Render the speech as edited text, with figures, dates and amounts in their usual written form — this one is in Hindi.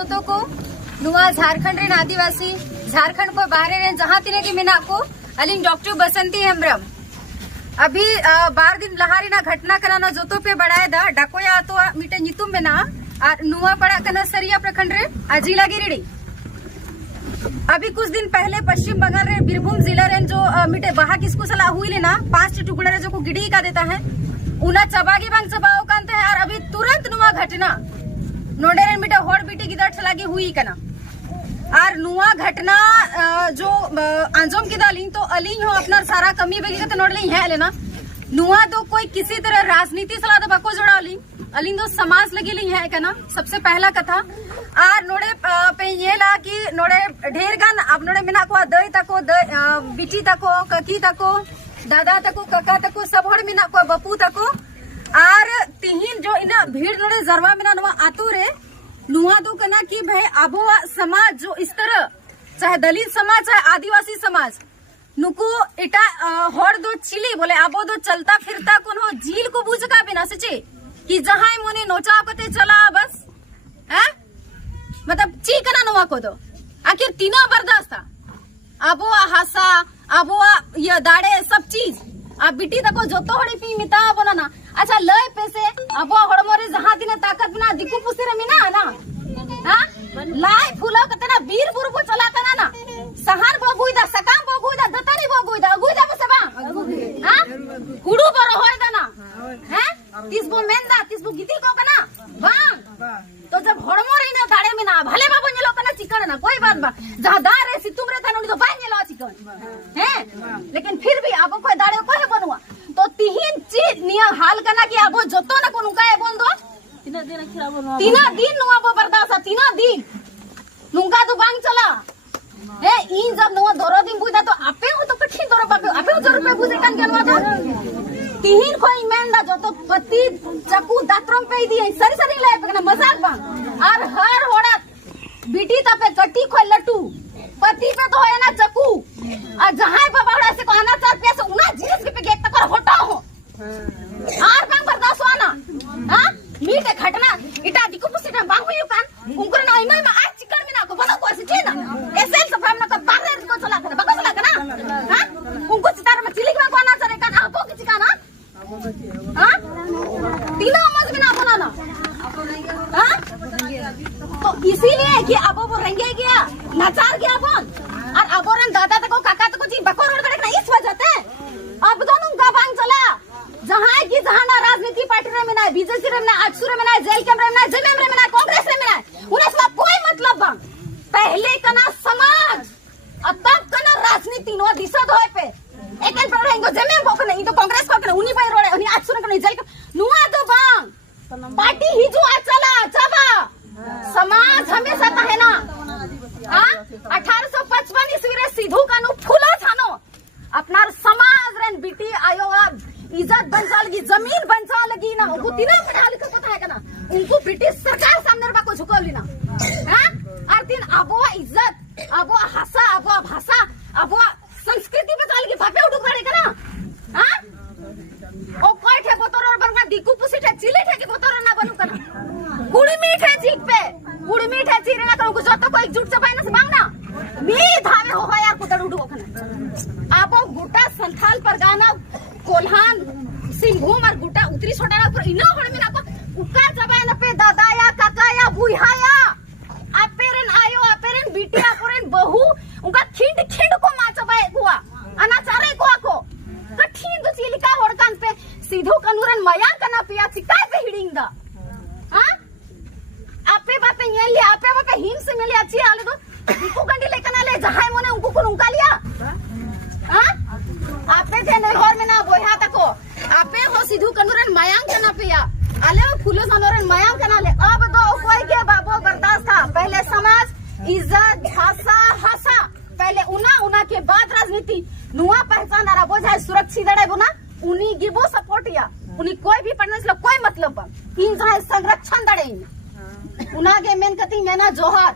जोतो को नुआ झारखंड रेन आदिवासी झारखंड को बाहर रेन जहाँ तीने की मेना को अलिंग डॉक्टर बसंती हेम्ब्रम अभी 12 दिन लहारी ना घटना कराना जोतो पे बढ़ाए दा डाकोया तो मीटे नितुम में ना नुआ पड़ा कना सरिया प्रखंड रे अजिला गिरिडी। अभी कुछ दिन पहले पश्चिम बंगाल रे बीरभूम जिला रे जो मीटे बाहा किसको सलाह हुई लेना 5 टुकड़े जो को गिड़ी का देता है उना चबागी बांग चबाओ कांते है और अभी तुरंत नुआ घटना नोडे रे मीटे होड़ बीटी गिदड़ छलागी हुई कना और नुआ घटना जो आंजोम की दालिंग तो अलिंग हो अपना सारा कमी बेगी तो नोड लिंग है लेना नुआ तो कोई किसी तरह राजनीति सलाह तो बको जोड़ा अलिंग तो समाज लगी लिंग है कना सबसे पहला कथा और नोडे पे ये ला कि नोडे ढेर गान अब नोडे मिना को दई तको बिटी तको ककी तको दादा तको कका तको सब हड़ मिना को बपू तको और तिहिन जो इन भीड़ नोडे जरवा मिना नुआ आतू रे नुआ दो कना कि भाई आबोवा समाज जो इस तरह चाहे दलित समाज चाहे आदिवासी समाज नुको इटा होड़ दो चिली बोले आबो दो चलता फिरता कौन हो झील को बूझ का बिना सचे कि जहां मोने नोचा पते चला बस है मतलब ची कना नुआ को दो आखिर तीना बर्दाश्त था आबो हासा आबो ये दाड़े सब चीज आप बिटी तको जोतो हड़ी पी मिता बोला ना अच्छा लय पैसे अब हड़मोरे जहां दिने ताकत बिना दिकु पुसी रे मिना ना हां लाई फूलो कतना वीर बुरबु चला कना ना सहार बगुइदा सकाम बगुइदा दतनी बगुइदा गुइदा बसबा हां कुडू पर होय दाना हैं तिसबो मेंदा तिसबो गिती को कना बांग तो जब हड़मोरे ना दाड़े मिना भले बाबू नेलो कना चिकन ना कोई बात बा जहां दारे सी तुमरे तनु तो बाई नेलो चिकन हैं लेकिन फिर भी आपको कोई दाड़े कोई बनुआ तो तीन चीज निया हाल करना कि आबो जतो ना को नुका बोल दो तीना दिन नुआ बो बर्दाश्त तीना दिन नुका तो बांग चला ए इन जब नुआ दोरो दिन बुदा तो आपे हो तो कठिन दोरो पापे आपे हो जरूर पे बुझे कान केलवा तो तीन कोई मेंदा जतो पति चकू दात्रम पे दी सरी सरी ले पे मजाक बा और हर होड़ा बिटी ता पे कटी खोल लट्टू पति पे तो है ना चकू और जहां बाबा से को आना चार पैसे उना जीस के पे गेट तक होटा हो आर बांग बर्दाश्त वाना हां मीटे घटना इटा दिको पुसिटा बांग हुई कान उनकर ना इमा में आज चिकन में ना को बना को से ना ऐसे सफा में का बारे को चला कर बको चला करना हां उनको चितार में चिली में को आना चले कान आपो की चिकाना हां तीना मज में ना बनाना हां तो इसीलिए कि अब वो रंगे गया नाचार गया बोल और अब और दादा तको काका तको जी बकोर और कड़क ना इस वजह से अब दोनों का बांग चला जहां की जहां ना राजनीति पार्टी रे में ना बीजेपी रे में ना आजसू रे में ना जेल कैमरे में ना जेएम रे में ना कांग्रेस रे में ना उन्हें सब कोई मतलब बांग पहले कना समाज और तब कना राजनीति नो दिशा होय पे एक एक पर रहेंगे जेएम को नहीं तो कांग्रेस को नहीं उन्हीं पे रोड़े उन्हीं आजसू रे नहीं जेल नुआ दो बांग पार्टी ही जो चला चबा समाज हमेशा है ना 1855 ईस्वी रे सिद्धू कानू फूला थानो अपना समाज रेन बिटी आयो इज्जत बंचा लगी जमीन बंचा लगी ना उनको तीनों पढ़ा लिखा पता है ना उनको ब्रिटिश सरकार सामने रखा को झुकावली ना हां और तीन अबो इज्जत अबो भाषा अबो भाषा अबो संस्कृति बचा लगी भापे उठो करे ना हां ओ कोई ठे बोतोर और बंगा दिकु पुसी ठे चिले ठे के बोतोर ना बनू कना गुड़ी मीठे चीक पे गुड़ी मीठे चीरे ना करू जो तो कोई जुट से ना से मांगना मी धावे हो यार कुतड़ उठो कना आपो गुटा संथाल परगाना कोल्हान सिंहभूम और गुटा उतरी छोटा ना ऊपर इना हड़ में ना को उका जबाय ना पे दादा या काका या बुढ़ा या आपेरन आयो आपेरन बिटिया आपेरन बहू उनका खिंड खिंड को माचबाय गुआ अनाचारे को कठिन दो चिलिका होड़कान पे सीधो कनुरन मया कना पिया चिकाय पे हिडिंगा हां आपे बापे ये ले आपे बापे हिम से मिले अच्छी आले दो दिकु गंडी लेकर ना ले जहां मोने उनको को उनका लिया हां आपे जे ने घर में ना बोया तको आपे हो सिद्धू कनुरन मयांग कना पिया आले फूलो सनोरन मयांग कना ले अब दो कोई के बाबो बर्दाश्त था पहले समाज इज्जत भाषा हसा पहले उना के बाद राजनीति नुआ पहचान आ बोझा सुरक्षित दड़े बुना उनी गिबो सपोर्ट या उनी कोई भी पढ़ने से कोई मतलब बा इन जहां संरक्षण दड़े उना के मेन कती मेना जोहार